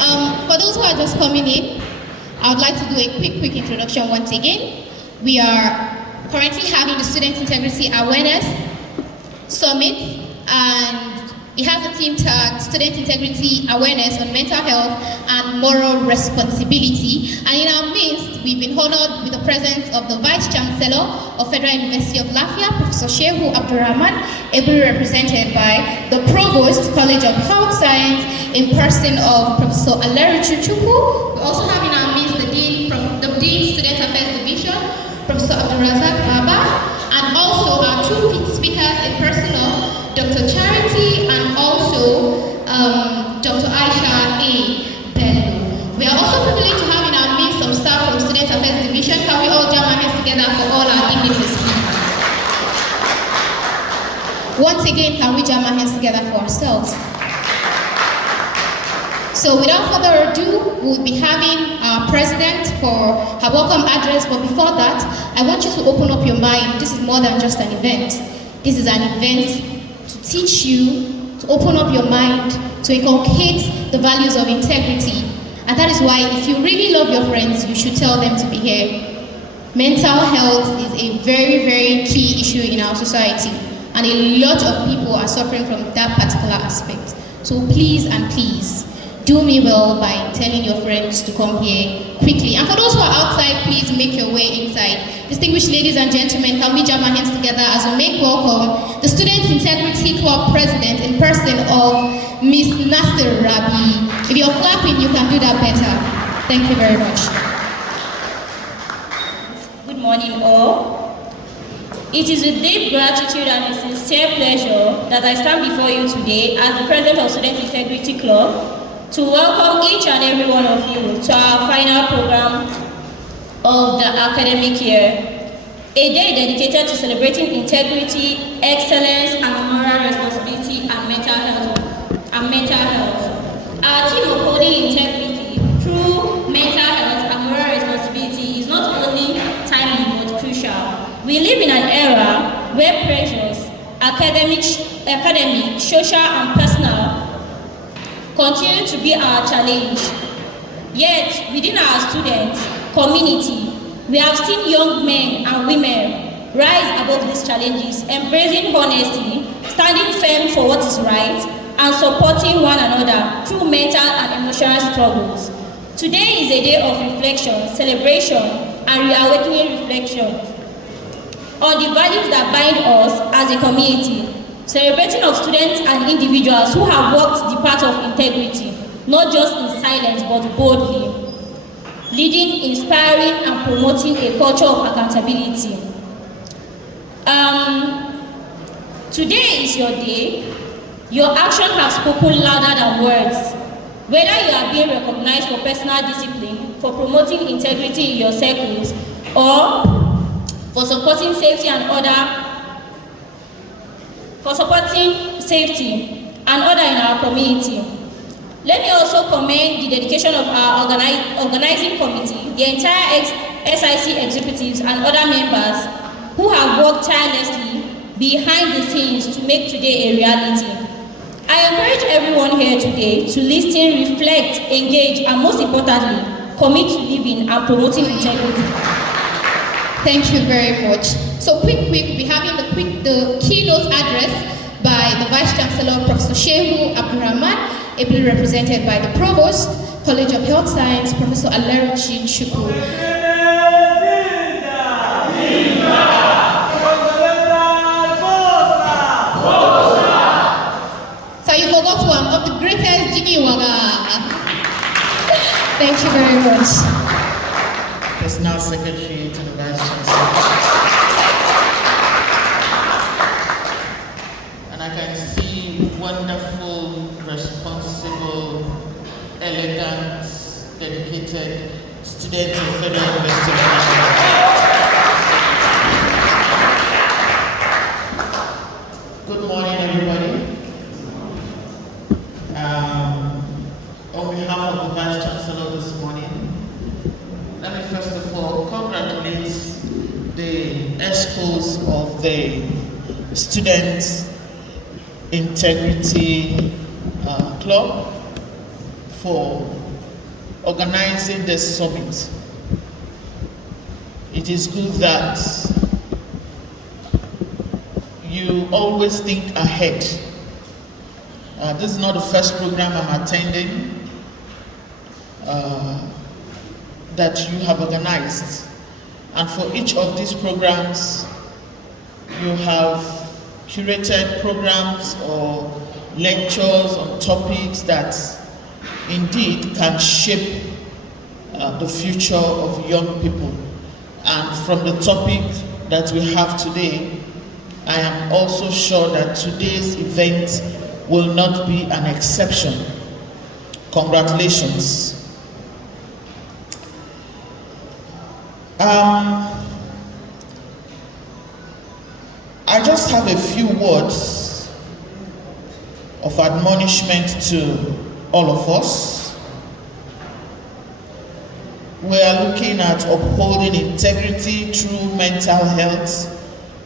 For those who are just coming in, I would like to do a quick introduction once again. We are currently having the Student Integrity Awareness Summit, and it has a theme tag, Student Integrity Awareness on Mental Health and Moral Responsibility. And in our midst, we've been honored with the presence of the Vice Chancellor of Federal University of FULafia, Professor Shehu Abdurrahman, ably represented by the Provost, College of Health Science, in person of Professor Alerichu Chukwu. We also have in our midst the Dean Student Affairs Division, Professor Abdurrazak Baba, and also our two speakers in person of Dr. Charity and also Dr. Aisha A. Bello. We are also privileged to have in our midst some staff from Student Affairs Division. Can we all jam our hands together for all our dignitaries, please? Once again, can we jam our hands together for ourselves? So without further ado, we'll be having our president for her welcome address, but before that, I want you to open up your mind. This is more than just an event. This is an event to teach you, to open up your mind, to inculcate the values of integrity. And that is why if you really love your friends, you should tell them to be here. Mental health is a very key issue in our society, and a lot of people are suffering from that particular aspect. So please and please, do me well by telling your friends to come here quickly. And for those who are outside, please make your way inside. Distinguished ladies and gentlemen, can we jam our hands together as we make welcome the Student Integrity Club President in person of Miss Nasir Rabi. If you're clapping, you can do that better. Thank you very much. Good morning, all. It is with deep gratitude and a sincere pleasure that I stand before you today as the President of Student Integrity Club to welcome each and every one of you to our final program of the academic year. A day dedicated to celebrating integrity, excellence, and moral responsibility and mental health. Our theme of holding integrity through mental health and moral responsibility is not only timely but crucial. We live in an era where pressures, academic, social, and personal continue to be our challenge. Yet, within our students' community, we have seen young men and women rise above these challenges, embracing honesty, standing firm for what is right, and supporting one another through mental and emotional struggles. Today is a day of reflection, celebration, and reawakening reflection on the values that bind us as a community. Celebrating of students and individuals who have walked the path of integrity, not just in silence but boldly, leading, inspiring, and promoting a culture of accountability. Today is your day. Your actions have spoken louder than words. Whether you are being recognized for personal discipline, for promoting integrity in your circles, or for supporting safety and order in our community. Let me also commend the dedication of our organizing committee, the entire SIC executives and other members who have worked tirelessly behind the scenes to make today a reality. I encourage everyone here today to listen, reflect, engage, and most importantly, commit to living and promoting integrity. Thank you very much. So we'll be having the keynote address by the Vice Chancellor, Professor Shehu Abdurrahman, ably represented by the Provost, College of Health Science, Professor Alerichu Chukwu. So you forgot one of the greatest Jiggy Waga. Thank you very much. Personal Secretary to the Vice Chancellor. And I can see wonderful, responsible, elegant, dedicated students of Federal University of Nigeria. Good morning, everybody. On behalf of the Vice Chancellor this morning, let me first of all congratulate the ESCOs of the Student Integrity Club for organizing this summit. It is good that you always think ahead. This is not the first program I'm attending that you have organized. And for each of these programs, you have curated programs or lectures on topics that indeed can shape the future of young people. And from the topic that we have today, I am also sure that today's event will not be an exception. Congratulations. I just have a few words of admonishment to all of us. We are looking at upholding integrity through mental health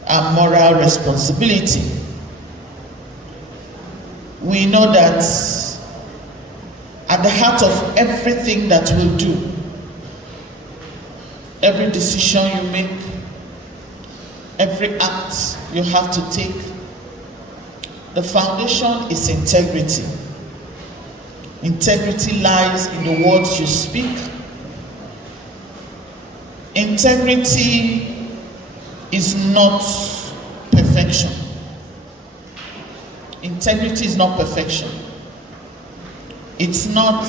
and moral responsibility. We know that at the heart of everything that we do, every decision you make, every act you have to take, the foundation is integrity. Integrity lies in the words you speak. Integrity is not perfection. Integrity is not perfection. It's not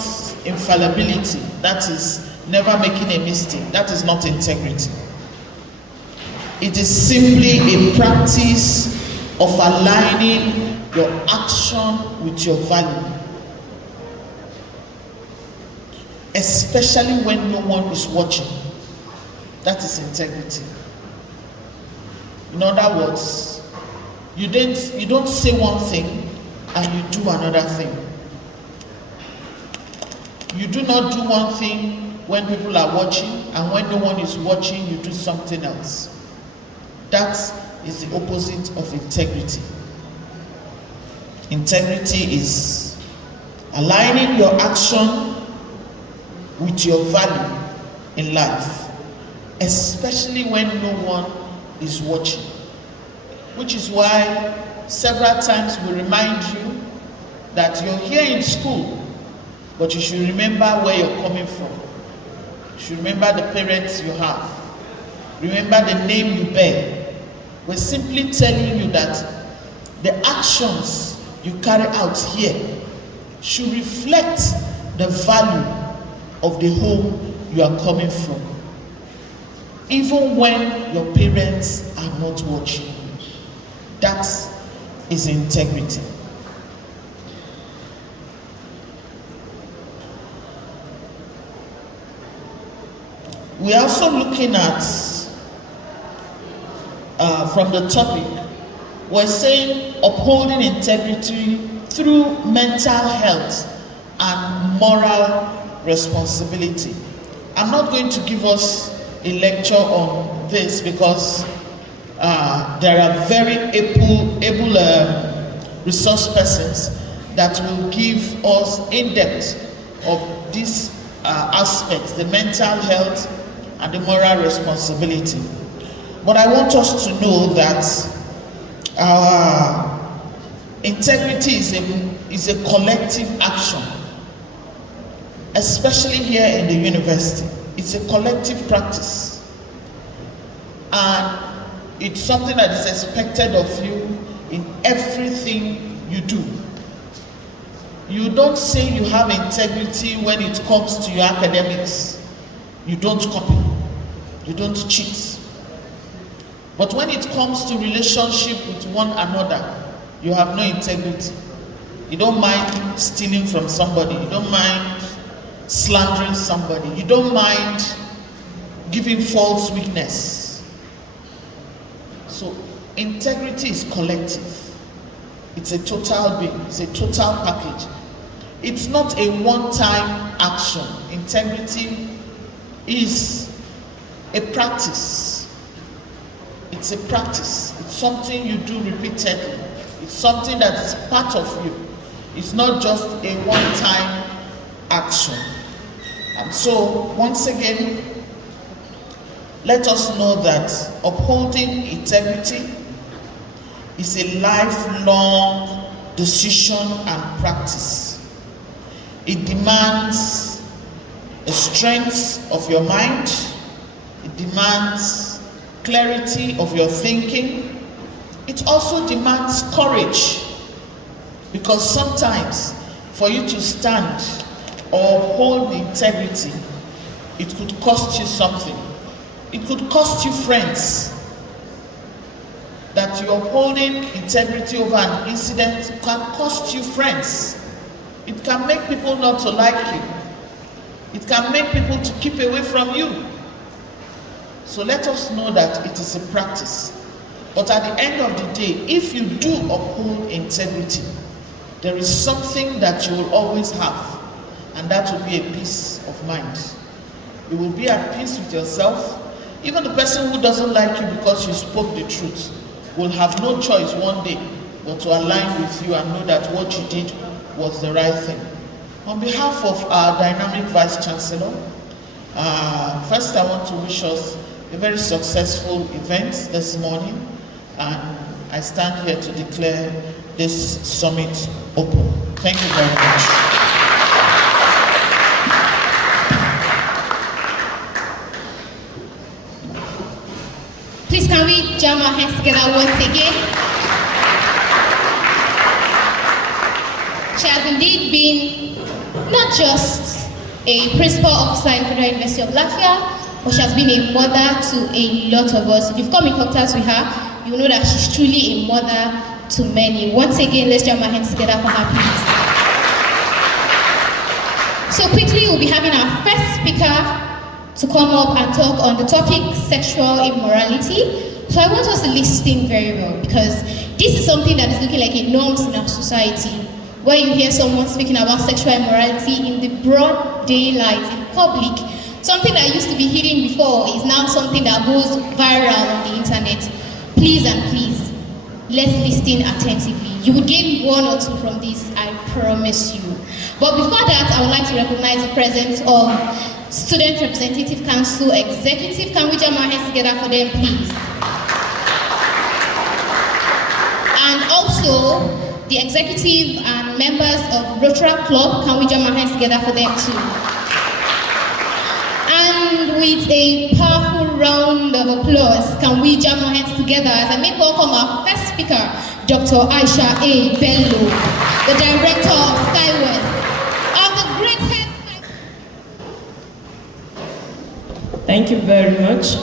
infallibility. That is never making a mistake. That is not integrity. It is simply a practice of aligning your action with your value, especially when no one is watching. That is integrity. In other words, you don't say one thing and you do another thing. You do not do one thing when people are watching, and when no one is watching, you do something else. That is the opposite of integrity. Integrity is aligning your action with your value in life, especially when no one is watching. Which is why several times we remind you that you're here in school, but you should remember where you're coming from. You should remember the parents you have. Remember the name you bear. We're simply telling you that the actions you carry out here should reflect the value of the home you are coming from, even when your parents are not watching. That is integrity. We are also looking at, from the topic, we're saying upholding integrity through mental health and moral responsibility. I'm not going to give us a lecture on this because there are very able resource persons that will give us in-depth of these aspects, the mental health and the moral responsibility. But I want us to know that our integrity is a collective action, especially here in the university. It's a collective practice, and it's something that is expected of you in everything you do. You don't say you have integrity when it comes to your academics. You don't copy, you don't cheat. But when it comes to relationship with one another, you have no integrity. You don't mind stealing from somebody. You don't mind slandering somebody. You don't mind giving false witness. So integrity is collective. It's a total being. It's a total package. It's not a one-time action. Integrity is a practice. It's a practice. It's something you do repeatedly. It's something that is part of you. It's not just a one-time action. And so, once again, let us know that upholding integrity is a lifelong decision and practice. It demands a strength of your mind. It demands clarity of your thinking. It also demands courage, because sometimes for you to stand or hold integrity, it could cost you something. It could cost you friends. That you're upholding integrity over an incident can cost you friends. It can make people not to like you. It can make people to keep away from you. So let us know that it is a practice. But at the end of the day, if you do uphold integrity, there is something that you will always have, and that will be a peace of mind. You will be at peace with yourself. Even the person who doesn't like you because you spoke the truth will have no choice one day but to align with you and know that what you did was the right thing. On behalf of our dynamic Vice Chancellor, first I want to wish us a very successful event this morning, and I stand here to declare this summit open. Thank you very much. Please can we jam our hands together once again? She has indeed been not just a principal officer in Federal University of Latvia, but she has been a mother to a lot of us. If you've come in contact with her, you know that she's truly a mother to many. Once again, let's jam our hands together for her, please. So quickly, we'll be having our first speaker to come up and talk on the topic sexual immorality. So I want us to listen very well, because this is something that is looking like a norm in our society, where you hear someone speaking about sexual immorality in the broad daylight, in public. Something that used to be hidden before is now something that goes viral on the internet. Please and please, let's listen attentively. You will gain one or two from this, I promise you. But before that, I would like to recognize the presence of Student Representative Council Executive. Can we jam our hands together for them, please? And also, the executive and members of Rotary Club, can we jam our hands together for them too? And with a powerful round of applause, can we jam our hands together as I may welcome our first speaker, Dr. Aisha A. Bello, the Director of SciWest, of the greatest. Thank you very much.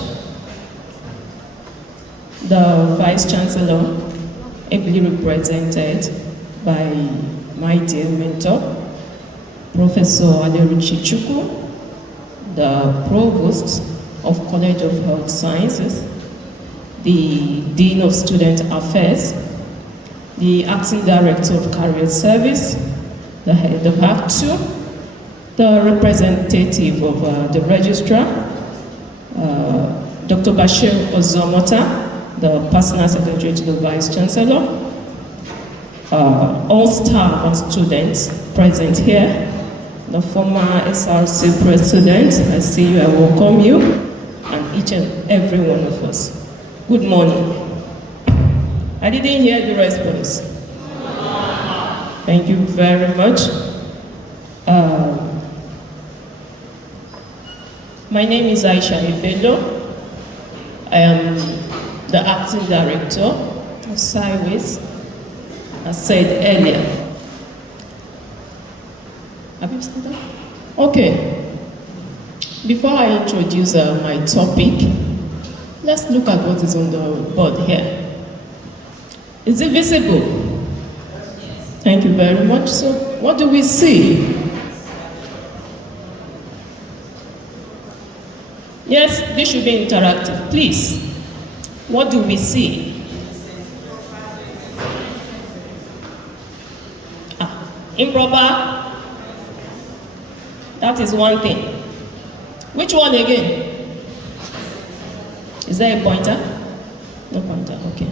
The Vice Chancellor, ably represented by my dear mentor, Professor Aderuchi Chukwu, the Provost of College of Health Sciences, the Dean of Student Affairs, the Acting Director of Career Service, the Head of Act 2, the representative of the Registrar, Dr. Bashir Ozomota, the Personal Secretary to the Vice Chancellor, all staff and students present here, the former SRC President, I see you, I welcome you, and each and every one of us. Good morning. I didn't hear the response. Thank you very much. My name is Aisha Ibello. I am the Acting Director of SciWest, as said earlier. Have you seen that? Okay. Before I introduce my topic, let's look at what is on the board here. Is it visible? Thank you very much. So, what do we see? Yes, this should be interactive. Please, what do we see? Improper. That is one thing. Which one again? Is there a pointer? No pointer, okay.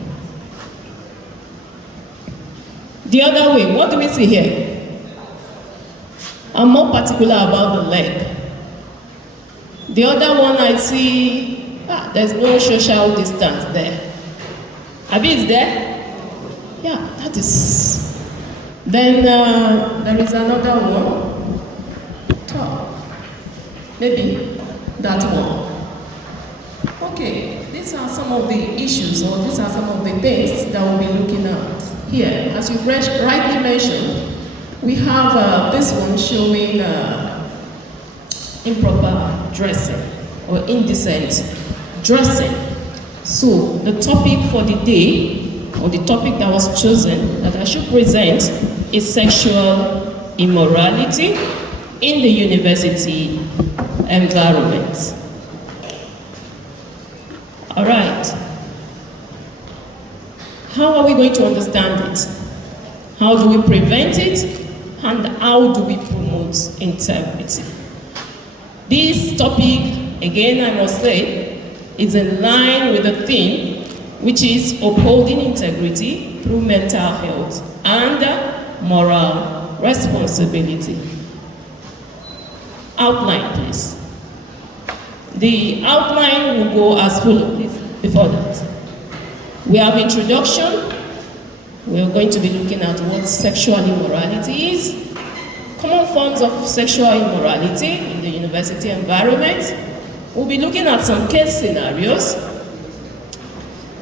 The other way, what do we see here? I'm more particular about the leg. The other one I see, there's no social distance there. Abi is there? Yeah, that is. Then there is another one. Maybe that one. Okay, these are some of the issues, or these are some of the things that we'll be looking at here. As you've rightly mentioned, we have this one showing improper dressing or indecent dressing. So the topic for the day, or the topic that was chosen that I should present, is sexual immorality in the university environment. All right. How are we going to understand it? How do we prevent it? And how do we promote integrity? This topic, again, I must say, is in line with the theme, which is upholding integrity through mental health and moral responsibility. Outline, please. The outline will go as follows. Before that, we have introduction. We are going to be looking at what sexual immorality is, common forms of sexual immorality in the university environment. We'll be looking at some case scenarios.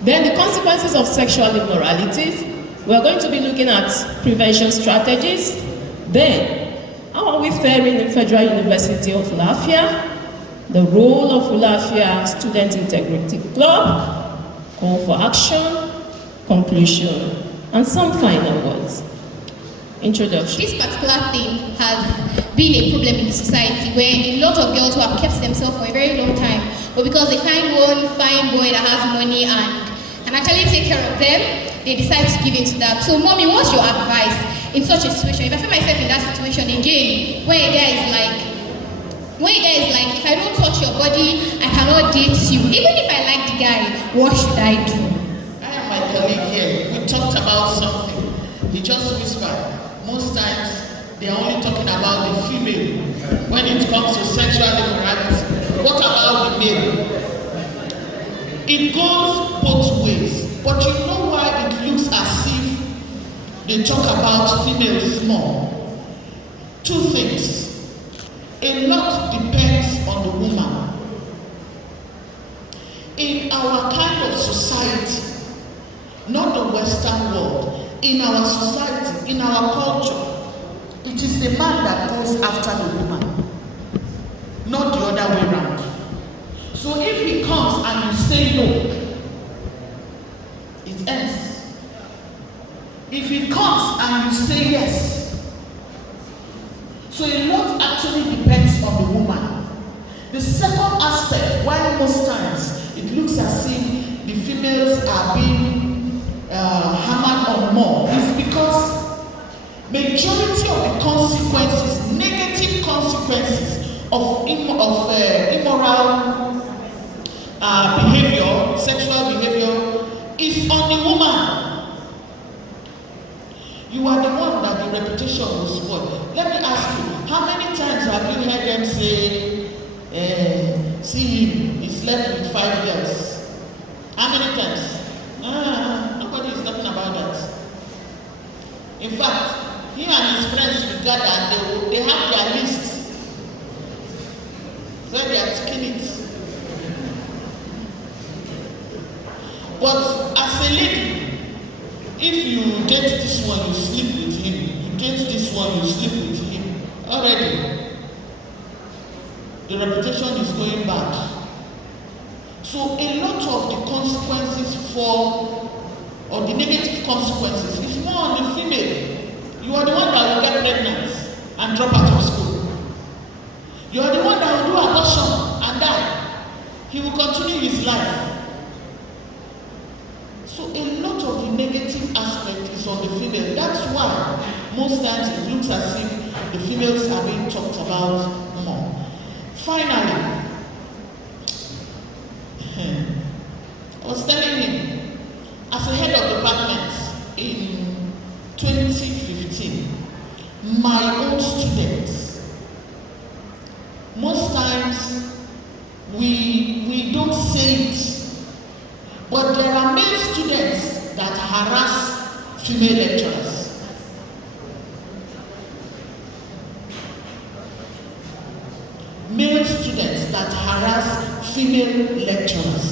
Then the consequences of sexual immorality. We are going to be looking at prevention strategies. Then, how are we faring in Federal University of FULafia? The role of FULafia Student Integrity Club, call for action, conclusion, and some final words. Introduction. This particular thing has been a problem in the society where a lot of girls who have kept themselves for a very long time, but because they find one fine boy that has money and can actually take care of them, they decide to give in to that. So, mommy, what's your advice in such a situation? If I find myself in that situation again, where a guy is like, if I don't touch your body, I cannot date you. Even if I like the guy, what should I do? I and my colleague here, we talked about something. He just whispered. Most times, they are only talking about the female when it comes to sexual immorality. What about the male? It goes both ways. But you know why it looks as if they talk about females more? Two things. A lot depends on the woman. In our kind of society, not the Western world, in our society, in our culture, it is the man that goes after the woman, not the other way around. So if he comes and you say no, it ends. If he comes and you say yes, so a lot actually depends on the woman. The second aspect, why most times it looks as if the females are being hammered on more, is because majority of the consequences, negative consequences of immoral behavior, sexual behavior, is on the woman. You are the one that the reputation will spoil. Let me ask you, how many times have you heard them say, see him, he slept with 5 girls? How many times? Nobody is talking about that. In fact, he and his friends will gather, they have their list. Where they are taking it. But as a lady, if you date this one, you sleep with him. You date this one, you sleep with him. Already, the reputation is going bad. So a lot of the consequences or the negative consequences is more on the female. You are the one that will get pregnant and drop out of school. You are the one that will do abortion and die. He will continue his life. So a lot of the negative aspect is on the female. That's why most times it looks as if the females are being talked about more. Finally, I was telling him, as a head of department in 2015, my own students, most times we don't say it, but there are male students that harass female lecturers. Male students that harass female lecturers.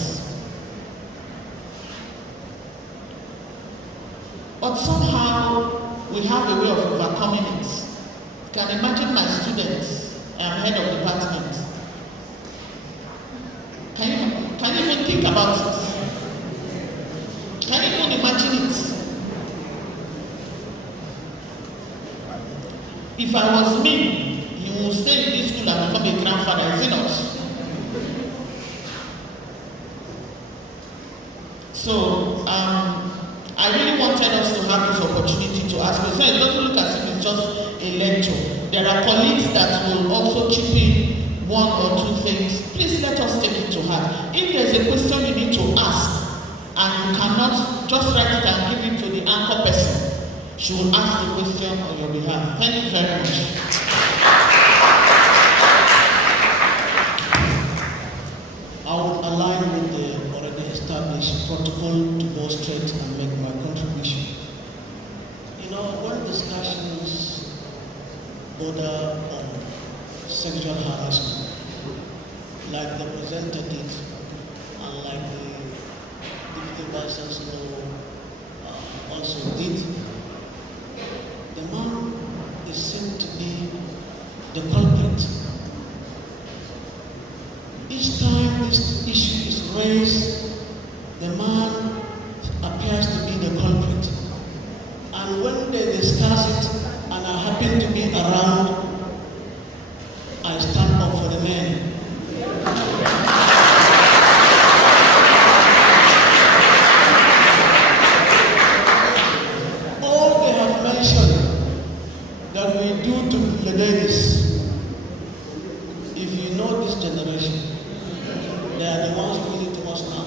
But somehow we have a way of overcoming it. You can imagine my students, I am head of department. Can you even think about it? Can you even imagine it? If I was me, you would stay in this school and become a grandfather, is it not? So, I really wanted us to have this opportunity to ask questions. It doesn't look as if it's just a lecture. There are colleagues that will also chip in one or two things. Please let us take it to heart. If there's a question you need to ask and you cannot, just write it and give it to the anchor person. She will ask the question on your behalf. Thank you very much. I would align with the already established protocol to go straight and make my contribution. You know, when discussions border on sexual harassment, like the representative and like the Deputy Vice Chancellor also did, the man is seen to be the culprit. Each time this issue is raised, the man appears to be the culprit. And when they discuss it and I happen to be around, I stand up for the man. All they have mentioned that we do to the ladies, if you know this generation, they are the ones doing it to us now.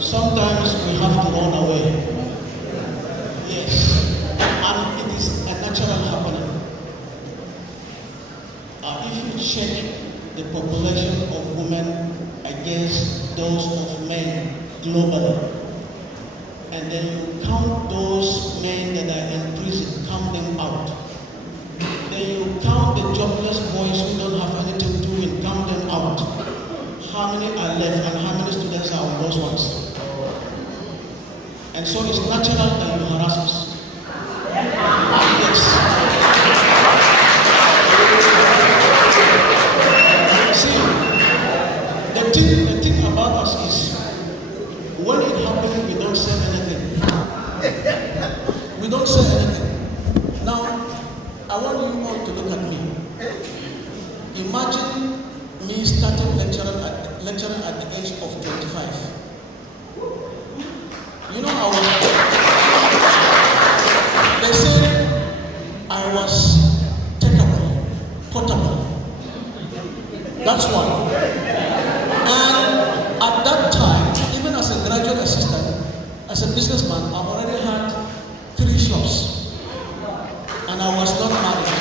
Sometimes we have to run away. Yes, and it is a natural happening. If you check the population of women against those of men globally, and then you count those men that are in prison, count them out. Then you count the jobless boys who don't have anything to do and count them out. How many are left and how many students are on those ones? And so it's natural that you harass us. Yes. See, the thing about us is, when it happens, we don't say anything. We don't say anything. Now, I want you all to look at me. Imagine me starting lecturing at the age of 25. You know, they said I was takeable, potable. That's one. And at that time, even as a graduate assistant, as a businessman, I already had 3 shops. And I was not married.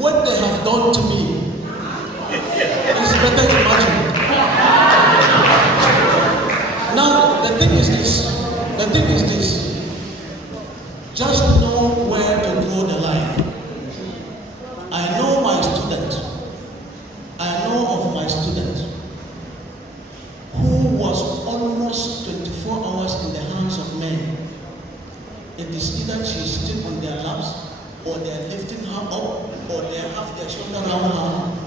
What they have done to me is better imagined. Now, the thing is this. Just know where to draw the line. I know my student. I know of my student who was almost 24 hours in the hands of men. It is either she is sitting on their laps, or they are lifting her up, or they have their shoulder around her.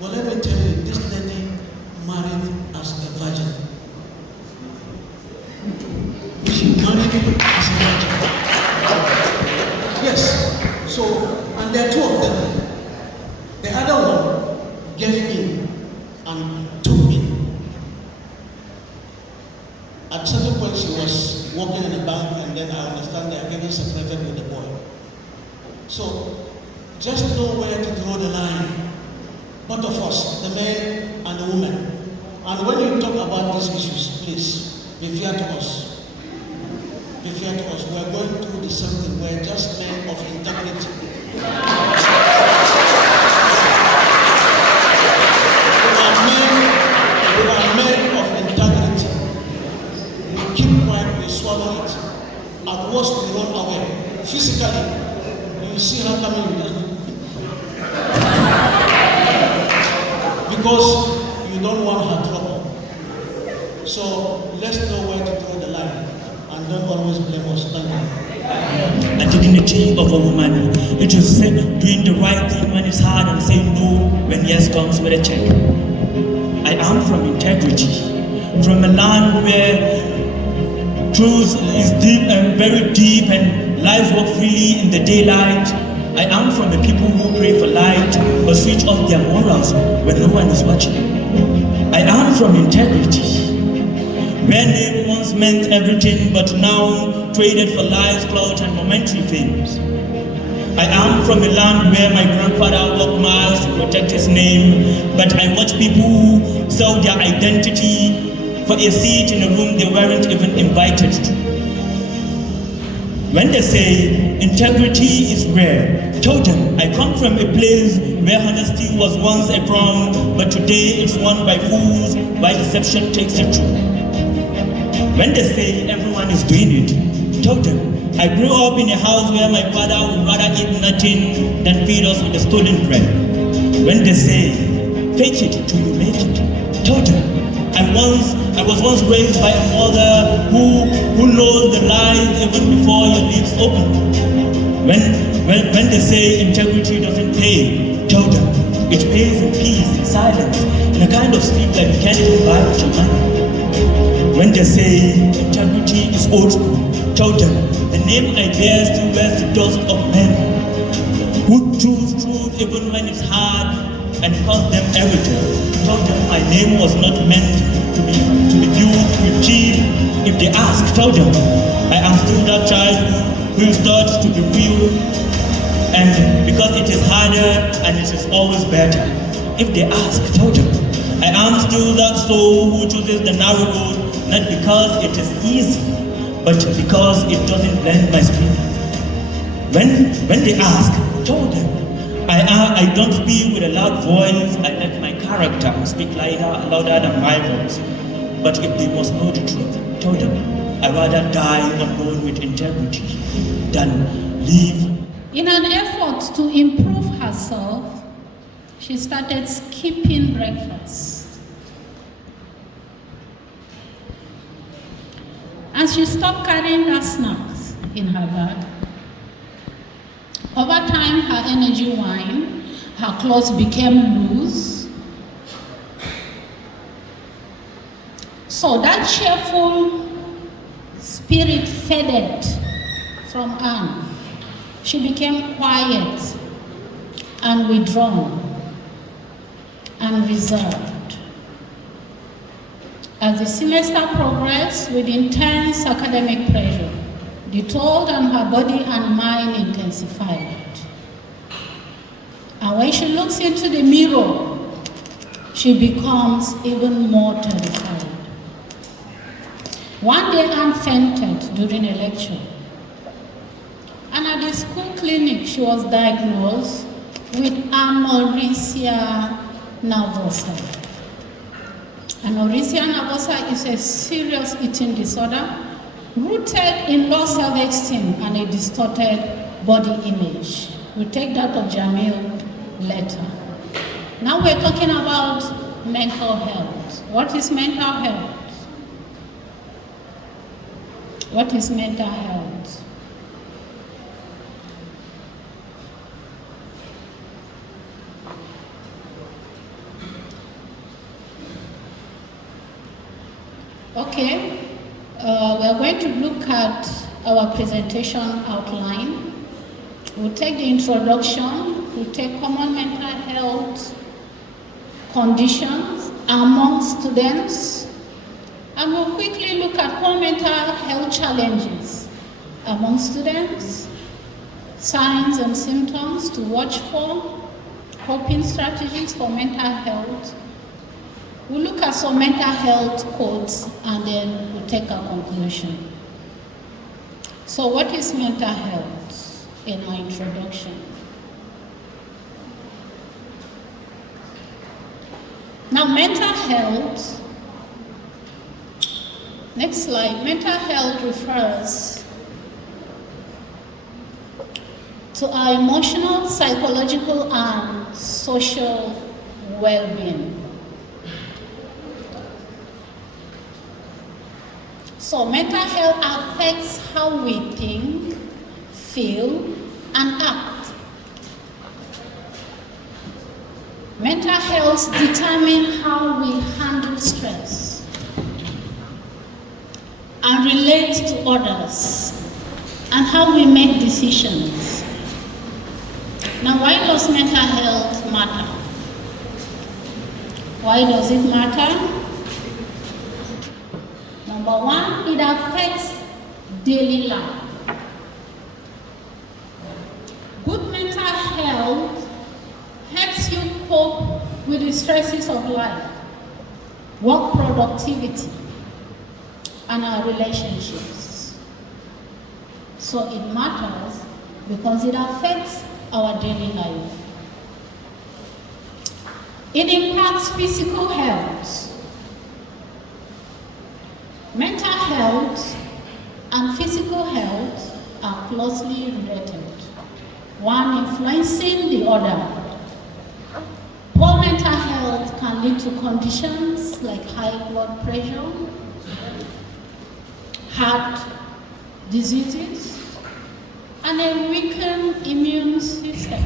Well, let me tell you, this lady married as a virgin. She married as a virgin. Yes. So, and there are 2 of them. The other one gave in and took in. At a certain point, she was working in a bank, and then I understand they are getting separated with the boy. So, just know where to draw the line. Both of us, the men and the women. And when you talk about these issues, please, be fair to us. and once we run away, physically, you see her coming because you don't want her trouble. So let's know where to draw the line and don't always blame us. Thank you. The dignity of a woman. It is said doing the right thing when it's hard and saying no when yes comes with a check. I am from integrity, from a land where truth is deep and very deep and life walk freely in the daylight. I am from the people who pray for light but switch off their morals when no one is watching. I am from integrity, where name once meant everything but now traded for lives, clout and momentary fames. I am from a land where my grandfather walked miles to protect his name, but I watch people who sell their identity for a seat in a room they weren't even invited to. When they say integrity is rare, tell them I come from a place where honesty was once a crown, but today it's won by fools while deception takes the truth. When they say everyone is doing it, tell them I grew up in a house where my father would rather eat nothing than feed us with a stolen bread. When they say fake it till you make it, tell them I was once raised by a mother who knows the lies even before your lips open. When they say integrity doesn't pay, tell them it pays in peace, in silence, in a kind of sleep that you can't even buy with your money. When they say integrity is old school, tell them the name I bear still wears the dust of men who choose truth even when it's hard and cost them everything. Tell them my name was not meant to be viewed with cheap. If they ask, tell them I am still that child who starts to be real, and because it is harder and it is always better. If they ask, tell them I am still that soul who chooses the narrow road, not because it is easy, but because it doesn't blend my spirit. When they ask, tell them I don't speak with a loud voice. I let my character speak louder than my voice. But if they must know the truth, tell them I rather die unknown with integrity than live. In an effort to improve herself, she started skipping breakfast. And she stopped carrying her snacks in her bag. Over time, her energy waned, her clothes became loose. So that cheerful spirit faded from Anne. She became quiet and withdrawn and reserved. As the semester progressed with intense academic pressure, the toll on her body and mind intensified. And when she looks into the mirror, she becomes even more terrified. One day Anne fainted during a lecture. And at the school clinic, she was diagnosed with anorexia nervosa. Anorexia nervosa is a serious eating disorder rooted in low self-esteem and a distorted body image. We'll take that of Jamil later. Now we're talking about mental health. What is mental health? What is mental health? Okay, we're going to look at our presentation outline. We'll take the introduction, we'll take common mental health conditions among students, and we'll quickly look at core mental health challenges among students, signs and symptoms to watch for, coping strategies for mental health. We'll look at some mental health codes and then we'll take our conclusion. So what is mental health in our introduction? Now mental health, next slide, mental health refers to our emotional, psychological, and social well-being. So mental health affects how we think, feel, and act. Mental health determines how we handle stress and relate to others, and how we make decisions. Now, why does mental health matter? Why does it matter? Number one, it affects daily life. Good mental health helps you cope with the stresses of life, work productivity, and our relationships. So it matters because it affects our daily life. It impacts physical health. Mental health and physical health are closely related, one influencing the other. Poor mental health can lead to conditions like high blood pressure, heart diseases, and a weakened immune system.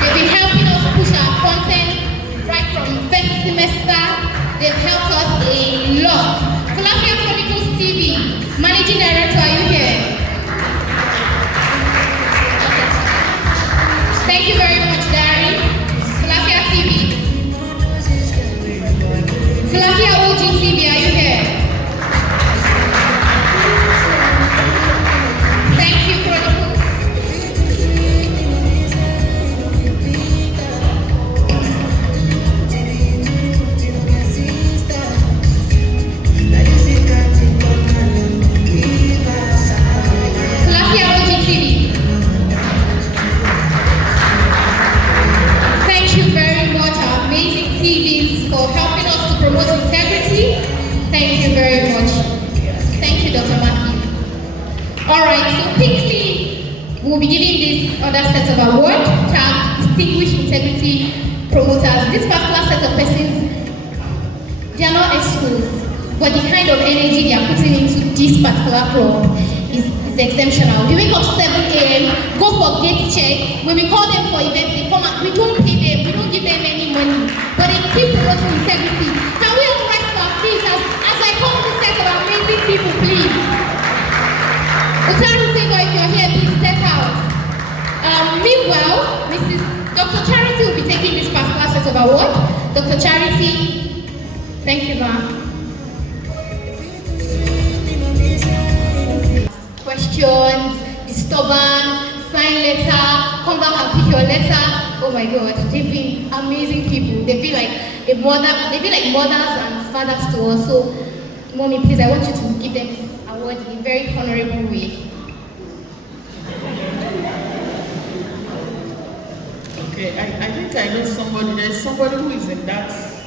They've been helping us push our content right from first semester. They've helped us a lot. FULafia Chronicles TV, Managing Director, are you here? Thank you very much, Dari. FULafia TV. FULafia OG TV, are you here? Thank you, Chronicles. FULafia OG TV. Thank you very much, our amazing TVs, for helping us to promote integrity. Thank you very much. Thank you, Dr. Matthew. Alright, so quickly, we'll be giving this other set of awards tagged Distinguished Integrity Promoters. This particular set of persons, they are not exposed, but the kind of energy they are putting into this particular club is exemptional. They wake up 7 a.m., go for gate check. When we call them for events, they come and we don't pay them, we don't give them any money, but they keep promoting integrity. Can we all rise to our feet as I call this set of amazing people, please? Utaru Sego, if you're here, please step out. Meanwhile, Dr. Charity will be taking this particular set of awards. Dr. Charity, thank you, ma'am. Questions, disturbance, sign letter, come back and pick your letter. Oh my God, they've been amazing people. They feel like a mother, they feel like mothers and fathers to us. So, mommy, please, I want you to give them this award in a very honorable way. Okay, I think I know somebody. There's somebody who is in this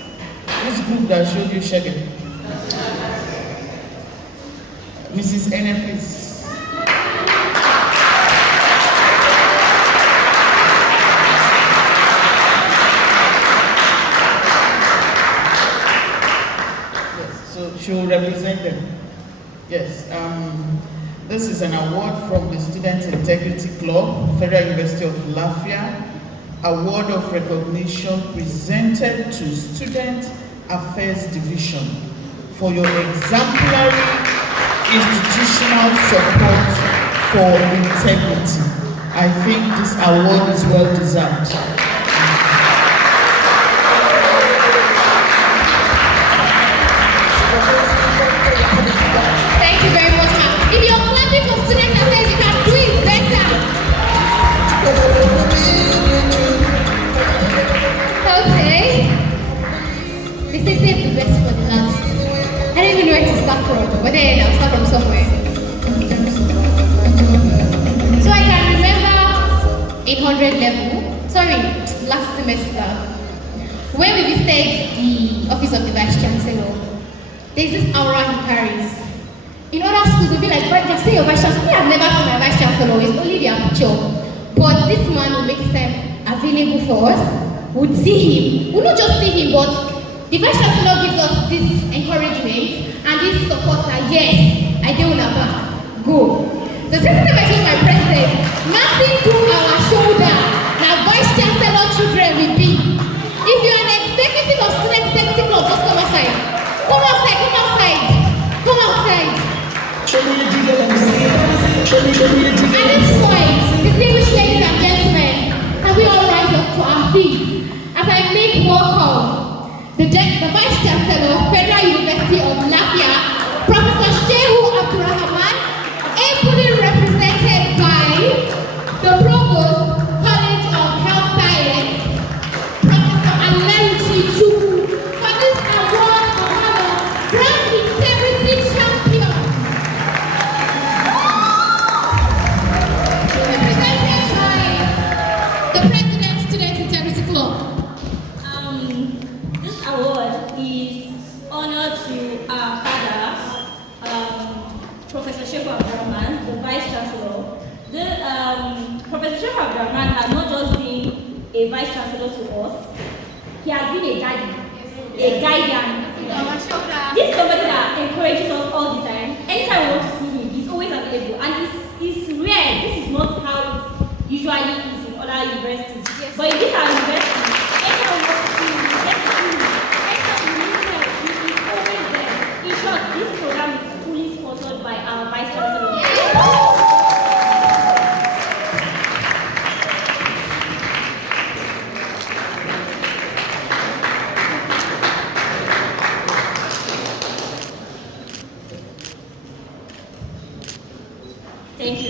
group that showed you Shaggy. Mrs. Ene, please. She will represent them. Yes, this is an award from the Student Integrity Club, Federal University of FULafia. Award of recognition presented to Student Affairs Division for your exemplary institutional support for integrity. I think this award is well deserved. Thank you very much, ma'am. If you're clapping for Student Affairs, you can do it better. Okay. They say save the best for the last. I don't even know where to start from, but then I'll start from somewhere. So I can remember 800 level, last semester, when we visited the office of the Vice Chancellor. There's this aura he carries. In other schools, they'll be like, just say your vice chancellor. Me, I've never seen my vice chancellor, it's only their picture. But this man will make himself available for us. We'll see him. We'll not just see him, but the vice chancellor gives us this encouragement and this support that yes, I do want to go. The second time I told my president, nothing to our shoulder. Now vice chancellor children will be. If you're an executive of student executive club, just come outside. Come outside, come outside. Come outside. At this point, distinguished ladies and gentlemen, can we all rise up to our feet as I make welcome the Vice Chancellor of Federal University of FULafia, Professor Shehu Abdurrahman, ably represented by the Provost, College of Health Science, Professor Aleruchi Chukwu, for this award of honor, Grand Integrity Champion. Represented by the President, Student Integrity Club. This award is honored to our father, Professor Shehu Abdurrahman, the Vice Chancellor. Professor Shehu Abdurrahman has not just been a Vice Chancellor to us, he has been a daddy, a guardian. This is somebody that encourages us all the time. Anytime we want to see him, he's always available. And it's rare. This is not how it usually is in other universities. Yes. But in this our university, anytime we want to see him, we get to see him. Anytime we need help, he's always there. In short, this program is fully sponsored by our Vice Chancellor. Thank you.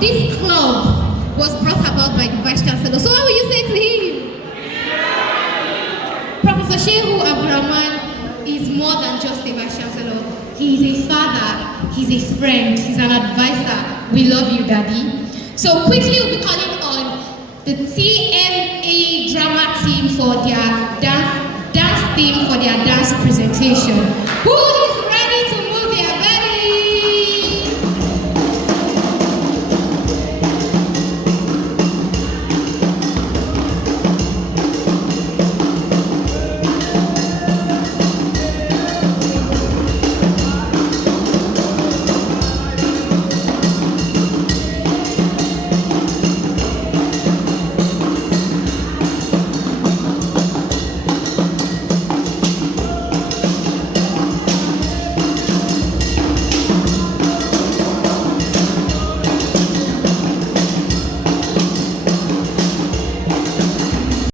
This club was brought about by the Vice Chancellor. So what will you say to him? Professor Shehu Abdurrahman is more than just a Vice Chancellor. He is a father, he's a friend, he's an advisor. We love you, Daddy. So quickly we'll be calling on the TMA drama team for their dance team for their dance presentation. Who is